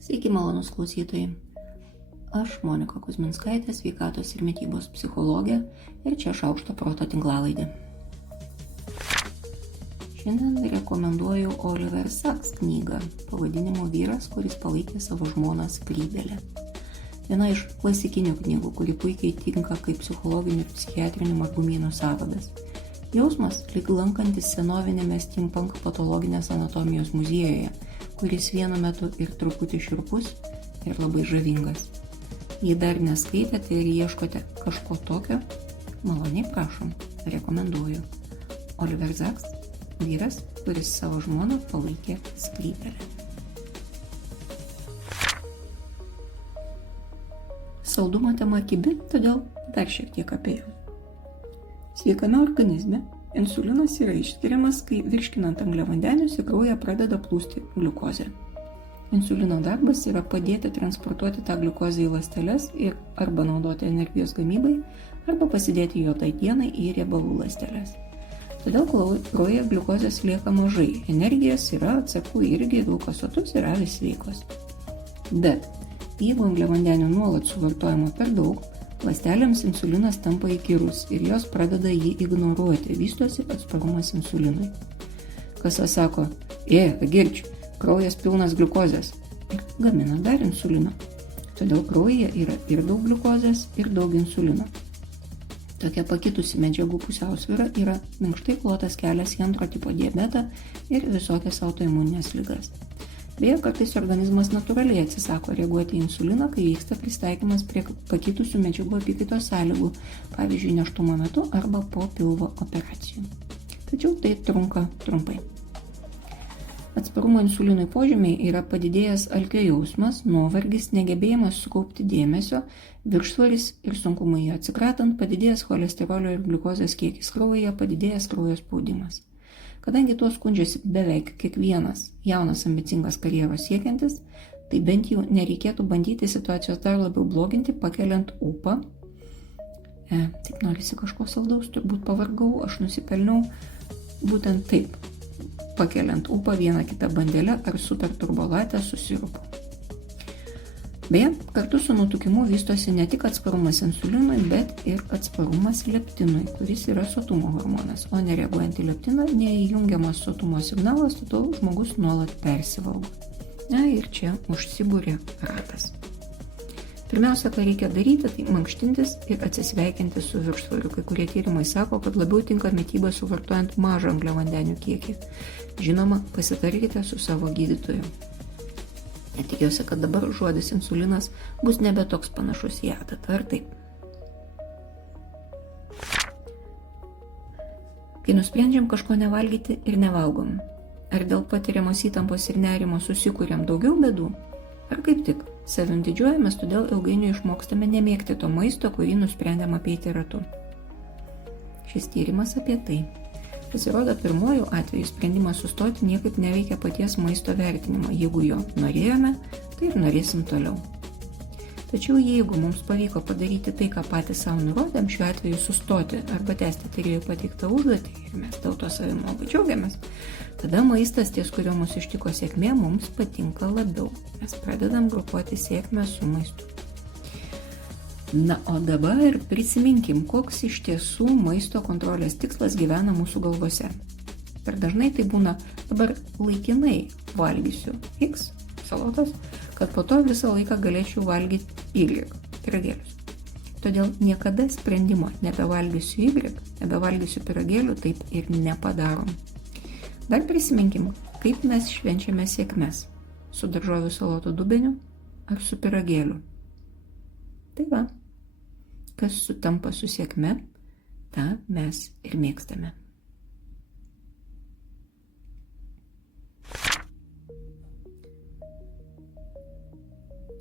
Sveiki, malonus klausytojai. Aš, Monika Kuzminskaitė, sveikatos ir mitybos psichologė ir čia Šaukšto proto tinklalaidė. Šiandien rekomenduoju Oliver Sacks knygą pavadinimu Vyras, kuris palaikė savo žmoną skrybėlę. Viena iš klasikinių knygų, kuri puikiai tinka kaip psichologinių ir psichiatrinių margumynų sąvadas. Jausmas lyg lankantis senovinėme steampunk patologinės anatomijos muziejuje, kuris vienu metu ir truputį šiurpus ir labai žavingas. Jei dar neskaitėte ir ieškote kažko tokio, maloniai prašom, rekomenduoju. Oliver Sacks, Vyras, kuris savo žmoną palaikė skrybėlę. Saldumo tema kibi, todėl dar šiek tiek apie ją. Sveikame organizme insulinas yra išskiriamas, kai virškinant angliavandenius į kraują pradeda plūsti gliukozė. Insulino darbas yra padėti transportuoti tą gliukozę į ląsteles ir arba naudoti energijos gamybai, arba pasidėti jo tai dienai į riebalų ląsteles. Todėl kraujyje gliukozės lieka mažai, energijos yra, atsakų irgi, vilkas sotus ir avys sveikos. Bet jeigu angliavandenių nuolat suvartojama per daug, ląstelėms insulinas tampa įkyrus ir jos pradeda jį ignoruoti, vystosi atsparumas insulinui. Kasas sako, girdžiu, kraujas pilnas gliukozės ir gamina dar insulino. Todėl kraujyje yra ir daug gliukozės, ir daug insulino. Tokia pakitusi medžiagų pusiausvyra yra minkštai klotas kelias į antro tipo diabetą ir visokias autoimuninės ligas. Beje, kartais organizmas natūraliai atsisako reaguoti į insuliną, kai vyksta pristaikymas prie pakitusių medžiagų apykaitos sąlygų, pavyzdžiui, nėštumo metu arba po pilvo operacijų. Tačiau tai trunka trumpai. Atsparumo insulinui požymiai yra padidėjęs alkio jausmas, nuovargis, negebėjimas sukaupti dėmesio, viršsvoris ir sunkumai jo atsikratant, padidėjęs cholesterolio ir gliukozės kiekis kraujyje, padidėjęs kraujo spaudimas. Kadangi tuo skundžiasi beveik kiekvienas jaunas ambicingas karjeros siekiantis, tai bent jau nereikėtų bandyti situacijos dar labiau bloginti, pakeliant ūpą. Taip norisi kažko saldaus, turbūt pavargau, aš nusipelniau būtent taip, pakeliant ūpą vieną kitą bandelę ar super turbolatę su sirupu. Beje, kartu su nutukimu vystosi ne tik atsparumas insulinui, bet ir atsparumas leptinui, kuris yra sotumo hormonas, o nereaguojant į leptiną, neįjungiamas sotumo signalas, todėl žmogus nuolat persivalgo. Ir čia užsibūrė ratas. Pirmiausia, ką reikia daryti, tai mankštintis ir atsisveikinti su viršsvoriu. Kai kurie tyrimai sako, kad labiau tinka mityba suvartojant mažą angliavandenių kiekį. Žinoma, pasitarkite su savo gydytoju. Tikiuosi, kad dabar žodis insulinas bus nebe toks panašus į adatą, ar taip? Kai nusprendžiam kažko nevalgyti ir nevalgom, ar dėl patiriamos įtampos ir nerimo susikūrėm daugiau bėdų, ar kaip tik savim didžiuojamės, todėl ilgainiui išmokstame nemėgti to maisto, kurį nusprendėm apeiti ratu. Šis tyrimas apie tai. Pasirodo, pirmojų atveju sprendimas sustoti niekaip neveikia paties maisto vertinimo. Jeigu jo norėjome, tai ir norėsim toliau. Tačiau jeigu mums pavyko padaryti tai, ką patys savo nurodėm, šiuo atveju sustoti arba tęsti tyrėjų pateiktą užduotį ir mes dėl to savim labai džiaugiamės, tada maistas, ties kurio mus ištiko sėkmė, mums patinka labiau. Mes pradedam grupuoti sėkmę su maistu. Na, o dabar prisiminkim, koks iš tiesų maisto kontrolės tikslas gyvena mūsų galvose. Per dažnai tai būna dabar laikinai valgysiu X salotas, kad po to visą laiką galėčiau valgyti Y pyragėlius. Todėl niekada sprendimo nebevalgysiu Y, nebevalgysiu pyragėlių taip ir nepadarom. Dar prisiminkim, kaip mes švenčiame sėkmes su daržovių salotų dubeniu ar su pyragėliu. Tai va, kas sutampa su sėkme, tą mes ir mėgstame.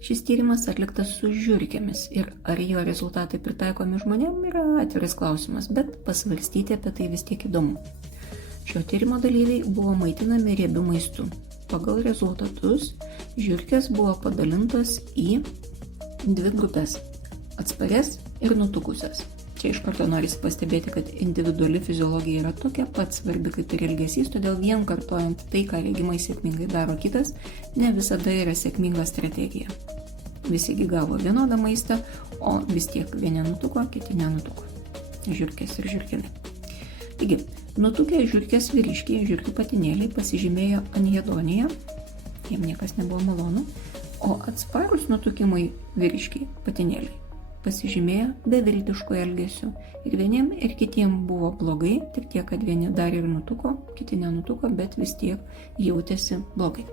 Šis tyrimas atliktas su žiurkėmis ir ar jo rezultatai pritaikomi žmonėm yra atviras klausimas, bet pasvarstyti apie tai vis tiek įdomu. Šio tyrimo dalyviai buvo maitinami riebiu maistu. Pagal rezultatus žiurkės buvo padalintos į dvi grupės – atsparias ir nutukusias. Čia iš karto norisi pastebėti, kad individuali fiziologija yra tokia pat svarbi kaip ir elgesys, todėl vien kartojant tai, ką regimai sėkmingai daro kitas, ne visada yra sėkminga strategija. Visigi gavo vienodą maistą, o vis tiek vieni nutuko, kiti nenutuko. Žiurkės ir žiurkinai. Taigi, nutukę žiurkės vyriškiai, žiurkių patinėliai pasižymėjo anhedoniją, jiem niekas nebuvo malonu, o atsparus nutukimai vyriškiai, patinėliai, pasižymėjo beviltišku elgesiu. Ir vieniem ir kitiem buvo blogai, tik tiek, kad vieni dar ir nutuko, kiti nenutuko, bet vis tiek jautėsi blogai.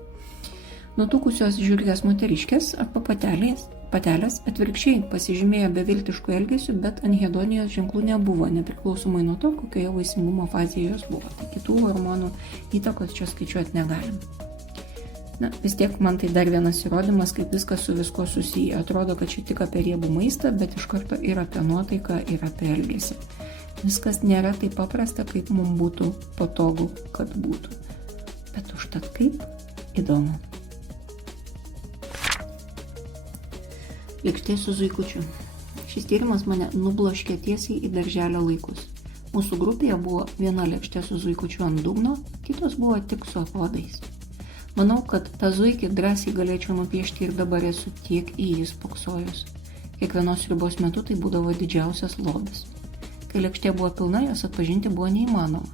Nutukusios žiurkės moteriškės arba patelės atvirkščiai pasižymėjo beviltišku elgesiu, bet anhedonijos ženklų nebuvo, nepriklausomai nuo to, kokioje vaisingumo fazėje jos buvo. Tai kitų hormonų įtakos čia skaičiuoti negalim. Na, vis tiek man tai dar vienas įrodymas, kaip viskas su visko susiję. Atrodo, kad čia tik apie riebų maistą, bet iš karto ir apie nuotaiką, ir apie elgesį. Viskas nėra taip paprasta, kaip mums būtų patogu, kad būtų. Bet užtat kaip įdomu. Lėkštė su zuikučiu. Šis tyrimas mane nubloškė tiesiai į darželio laikus. Mūsų grupėje buvo viena lėkštė su zuikučiu ant dugno, kitos buvo tik su apvadais. Manau, kad tą zuikį drąsiai galėčiau nupiešti ir dabar esu tiek į jį spoksojus. Kiekvienos sriubos metu tai būdavo didžiausias lobis. Kai lėkštė buvo pilna, jos atpažinti buvo neįmanoma.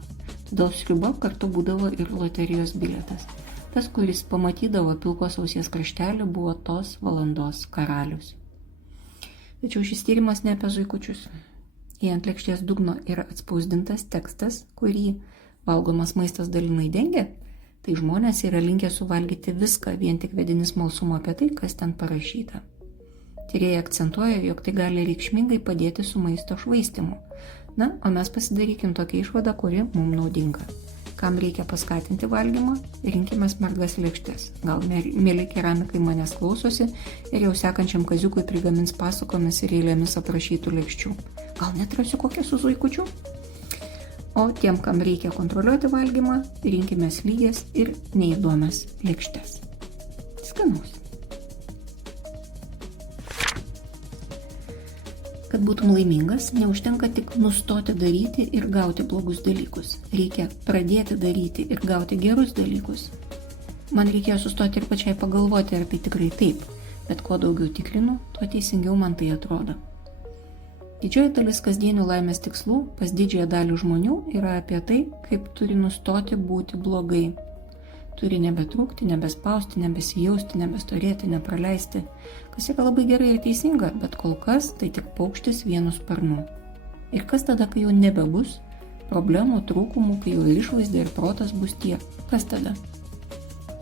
Todėl sriuba kartu būdavo ir loterijos bilietas. Tas, kuris pamatydavo pilkos ausies kraštelį, buvo tos valandos karalius. Tačiau šis tyrimas ne apie zuikučius. Jei ant lėkštės dugno yra atspausdintas tekstas, kurį valgomas maistas dalinai dengia, tai žmonės yra linkę suvalgyti viską vien tik vedini smalsumo apie tai, kas ten parašyta. Tyrėjai akcentuoja, jog tai gali reikšmingai padėti su maisto švaistymu. Na, o mes pasidarykim tokią išvadą, kuri mums naudinga. Kam reikia paskatinti valgymą, rinkime mergas lėkštės. Gal mėly keramikai manęs klausosi ir jau sekančiam kaziukui prigamins pasakomis ir eilėmis aprašytų lėkščių. Gal net rasiu kokią su zuikučiu? O tiem, kam reikia kontroliuoti valgymą, rinkime lygias ir neįdomias lėkštes. Skanaus. Kad būtum laimingas, neužtenka tik nustoti daryti ir gauti blogus dalykus. Reikia pradėti daryti ir gauti gerus dalykus. Man reikėjo sustoti ir pačiai pagalvoti, ar tai tikrai taip, bet kuo daugiau tikrinu, tuo teisingiau man tai atrodo. Didžioji dalis kasdienių laimės tikslų pas didžiąją dalį žmonių yra apie tai, kaip turi nustoti būti blogai. Turi nebetrūkti, nebespausti, nebesijausti, nebestorėti, nepraleisti, kas yra labai gerai ir teisinga, bet kol kas tai tik paukštis vienu sparnu. Ir kas tada, kai jau nebebus? Problemų, trūkumų, kai jau ir išvaizda ir protas bus tiek. Kas tada?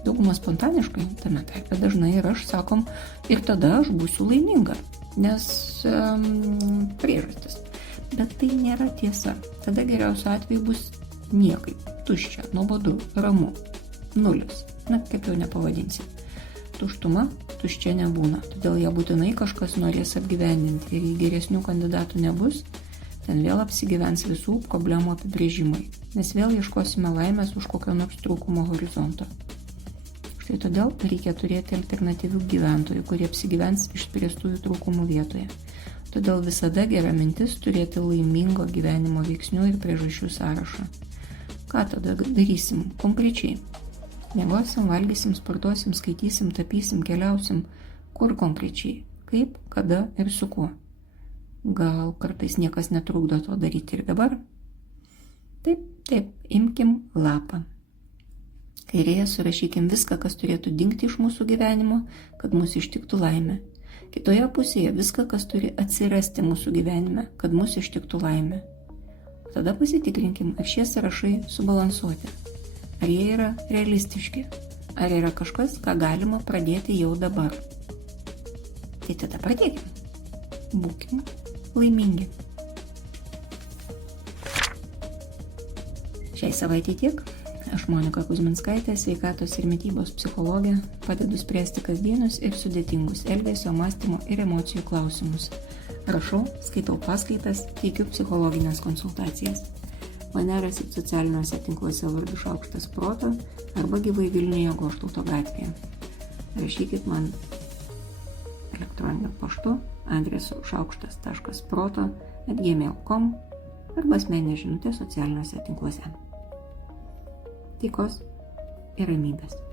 Dauguma spontaniškai, tame tarpe dažnai ir aš sakom, ir tada aš būsiu laiminga. Nes priežastis. Bet tai nėra tiesa. Tada geriausiu atveju bus niekaip, tuščia, nuobodu, ramu, nulis. Na, kaip jau nepavadinsi. Tuštuma tuščia nebūna, todėl ją būtinai kažkas norės apgyvendinti ir jei geresnių kandidatų nebus, ten vėl apsigyvens visų problemų apibrėžimai, nes vėl ieškosime laimės už kokio nors trūkumo horizonto. Tai todėl reikia turėti alternatyvių gyventojų, kurie apsigyvens išspręstųjų trūkumų vietoje. Todėl visada gera mintis turėti laimingo gyvenimo veiksnių ir priežasčių sąrašą. Ką tada darysim konkrečiai? Miegosim, valgysim, sportuosim, skaitysim, tapysim, keliausim. Kur konkrečiai? Kaip, kada ir su kuo? Gal kartais niekas netrukdo to daryti ir dabar? Taip, imkim lapą. Kairėje surašykim viską, kas turėtų dingti iš mūsų gyvenimo, kad mūsų ištiktų laimė. Kitoje pusėje viską, kas turi atsirasti mūsų gyvenime, kad mūsų ištiktų laimė. Tada pasitikrinkim, ar šie sąrašai subalansuoti. Ar jie yra realistiški? Ar yra kažkas, ką galima pradėti jau dabar? Tai tada pradėkim. Būkim laimingi. Šiai savaitei tiek. Aš Monika Kuzminskaitė, sveikatos ir mitybos psichologė, padedu spręsti kasdienius ir sudėtingus elgesio, mąstymo ir emocijų klausimus. Rašau, skaitau paskaitas, teikiu psichologinės konsultacijas. Mane rasit socialiniuose tinkluose vardu Šaukštas Proto arba gyvai Vilniuje Goštauto gatvėje. Rašykit man elektroniniu paštu adresu šaukštas.proto @gmail.com arba asmeninė žinutė socialiniuose tinkluose. Taikos ir ramybės.